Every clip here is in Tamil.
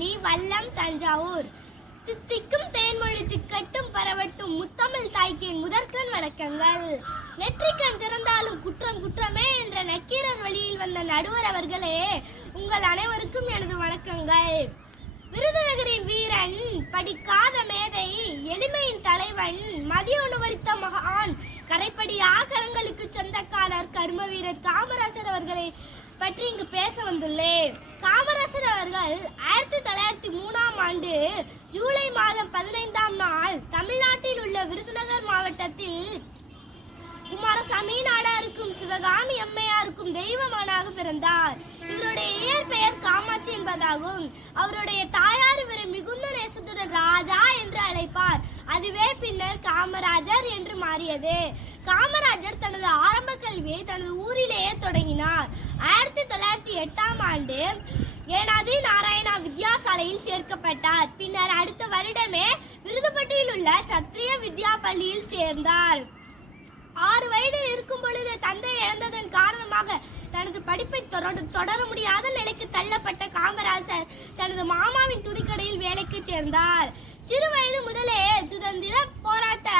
வல்லம் தஞ்சாவூர். தித்திக்கும் தேன்மொழி திக்கட்டும் பரவட்டும் முத்தமிழ் தாய்க்கு முதற்கண் வணக்கங்கள். நெற்றிக்கண் திறந்தாலும் குற்றம் குற்றமே என்ற நக்கீரர் வழியில் வந்த நடுவர் அவர்களே உங்கள் அனைவருக்கும் எனது வணக்கங்கள். விருதுநகரின் வீரன் படிக்காத மேதை எளிமையின் தலைவன் மதிய உணவளித்த மகான் கரைப்படி ஆகரங்களுக்கு சொந்தக்காரர் கர்ம வீரர் காமராசர் அவர்களை பற்றி இங்கு பேச வந்துள்ளேன். காமராசர் அவர்கள் ஆயிரத்தி தொள்ளாயிரத்தி மூணாம் ஆண்டு ஜூலை மாதம் பதினைந்தாம் நாள் தமிழ்நாட்டில் உள்ள விருதுநகர் மாவட்டத்தில் குமாரசாமி நாடாருக்கும் சிவகாமி அம்மையாருக்கும் தெய்வமானாக பிறந்தார். இவருடைய இயற்பெயர் காமாட்சி என்பதாகும். அவருடைய தாயார் இவரை மிகுந்த நேசத்துடன் ராஜா என்று அழைப்பார். அதுவே பின்னர் காமராஜர் என்று மாறியது. காமராஜர் தனது ஆரம்ப கல்வியை தனது ஊரிலேயே தொடங்கினார். ஆயிரத்தி எட்டாம் ஆண்டு ஏனாதி நாராயணா வித்யாசாலையில் சேர்க்கப்பட்டார். பின்னர் அடுத்த வருடமே விருதுப்பட்டியில் உள்ள சத்திரிய வித்யா பள்ளியில் சேர்ந்தார். ஆறு வயதில் இருக்கும் பொழுது தந்தை இழந்ததன் காரணமாக தனது படிப்பை தொடர முடியாத நிலைக்கு தள்ளப்பட்ட காமராசர் தனது மாமாவின் துணிக்கடையில் வேலைக்கு சேர்ந்தார். சிறு வயது முதலே சுதந்திர போராட்ட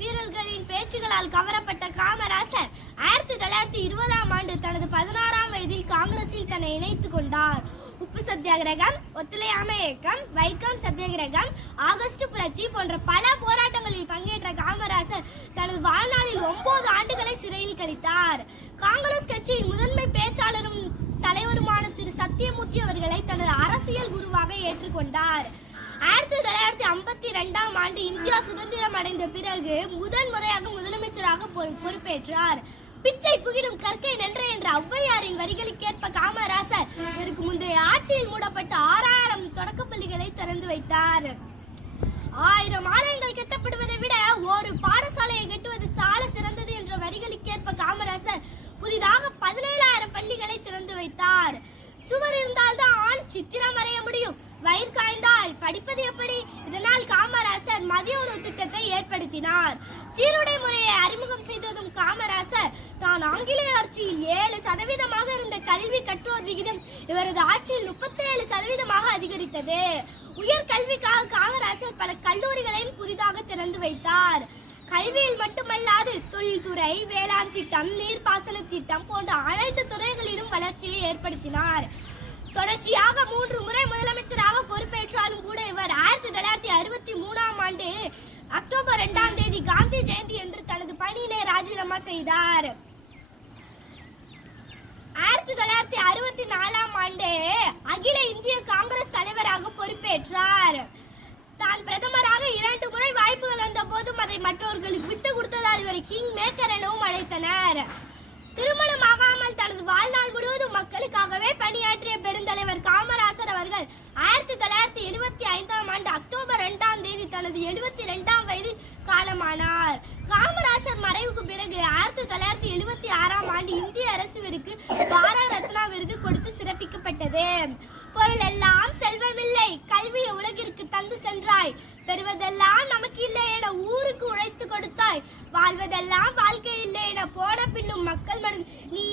வீரர்களின் பேச்சுகளால் கவரப்பட்ட காமராசர் ஆயிரத்தி தொள்ளாயிரத்தி இருபதாம் ஆண்டு தனது பதினாறாம் வயதில் காங்கிரஸில் தன்னை இணைத்துக் கொண்டார். உப்பு சத்தியாகிரகம் ஒத்துழையாமை இயக்கம் வைக்கம் சத்தியாகிரகம் ஆகஸ்ட் புரட்சி போன்ற பல போராட்டங்களில் பங்கேற்ற காமராசர் தனது வாழ்நாளில் ஒன்பது ஆண்டுகளை சிறையில் கழித்தார். காங்கிரஸ் கட்சியின் முதன்மை பேச்சாளரும் தலைவருமான திரு. சத்தியமூர்த்தி அவர்களை தனது அரசியல் குருவாக ஏற்றுக்கொண்டார். ஆயிரத்தி தொள்ளாயிரத்தி ஐம்பத்தி ரெண்டாம் ஆண்டு இந்தியா சுதந்திரம் அடைந்த பிறகு முதன் முறையாக முதலமைச்சராக பொறு- பொறுப்பேற்றார். பிச்சை புகிடும் கற்கை நன்றே என்ற ஔவையாரின் வரிகளுக்கேற்ப காமராசர் இவருக்கு முந்தைய ஆட்சியில் மூடப்பட்ட ஆறாயிரம் தொடக்க பள்ளிகளை திறந்து வைத்தார். ஆயிரம் ஆலயங்கள் கட்டப்படுவதை விட ஒரு பாடசாலையை கட்டுவது சால சிறந்தது என்ற வரிகளுக்கேற்ப காமராசர் புதிதாக பதினேழாயிரம் பள்ளிகளை திறந்து வைத்தார். சுவர் இருந்தால்தான் சித்திரம் வரைய முடியும். வயிறு காய்ந்தால் படிப்பது எப்படி? இதனால் காமராசர் மதிய உணவு திட்டத்தை ஏற்படுத்தினார். சீருடை முறையை அறிமுகம் செய்ததும் காமராசர் தான் ஆங்கிலேய ஆட்சியில் ஏழு சதவீதமாக இருந்த கல்வி கற்றோர் விகிதம் இவரது ஆட்சியில் முப்பத்தி ஏழு சதவீதமாக அதிகரித்தது. உயர் கல்விக்காக காமராசர் பல கல்லூரிகளையும் புதிதாக திறந்து வைத்தார். கல்வியில் மட்டுமல்லாது தொழில்துறை வேளாண் திட்டம் நீர்ப்பாசன திட்டம் போன்ற அனைத்து துறைகளிலும் வளர்ச்சியை ஏற்படுத்தினார். தொடர்ச்சியாக மூன்று முறை முதலமைச்சராக பொறுப்பேற்றாலும் கூட இவர் ஆயிரத்தி தொள்ளாயிரத்தி அறுபத்தி மூணாம் ஆண்டு அக்டோபர் இரண்டாம் தேதி காந்தி ஜெயந்தி என்று தனது பணியினை ராஜினாமா செய்தார். ஆயிரத்தி தொள்ளாயிரத்தி அறுபத்தி நாலாம் ஆண்டு அகில இந்திய காங்கிரஸ் தலைவராக பொறுப்பேற்றார். தான் பிரதமராக இரண்டு முறை வாய்ப்புகள் வந்த போதும் அதை மற்றவர்களுக்கு விட்டு கொடுத்ததால் இவரை கிங் மேக்கர் எனவும் அழைத்தனர். திருமணம் ஆகாமல் தனது வாழ்நாள் முழுவதும் மக்களுக்காகவே பணியாற்றிய பெருந்தலைவர் காமராசர் அவர்கள் ஆயிரத்தி தொள்ளாயிரத்தி எழுபத்தி ஐந்தாம் ஆண்டு அக்டோபர் தனது எழுபத்தி இரண்டாம் வயதில் காலமானார். காமராசர் மறைவுக்கு பிறகு ஆயிரத்தி தொள்ளாயிரத்தி எழுபத்தி ஆறாம் ஆண்டு இந்திய அரசு இவருக்கு பாரத ரத்னா விருது கொடுத்து சிறப்பிக்கப்பட்டது. பொருள் எல்லாம் செல்வமில்லை. கல்வியை உலகிற்கு தந்து சென்றாய். பெறுவதெல்லாம் நமக்கு இல்லை என ஊருக்கு உழைத்து கொடுத்தாய். வாழ்வதெல்லாம் வாழ்க்கை இல்லை என போன பின்னும் மக்கள் மனம் நீ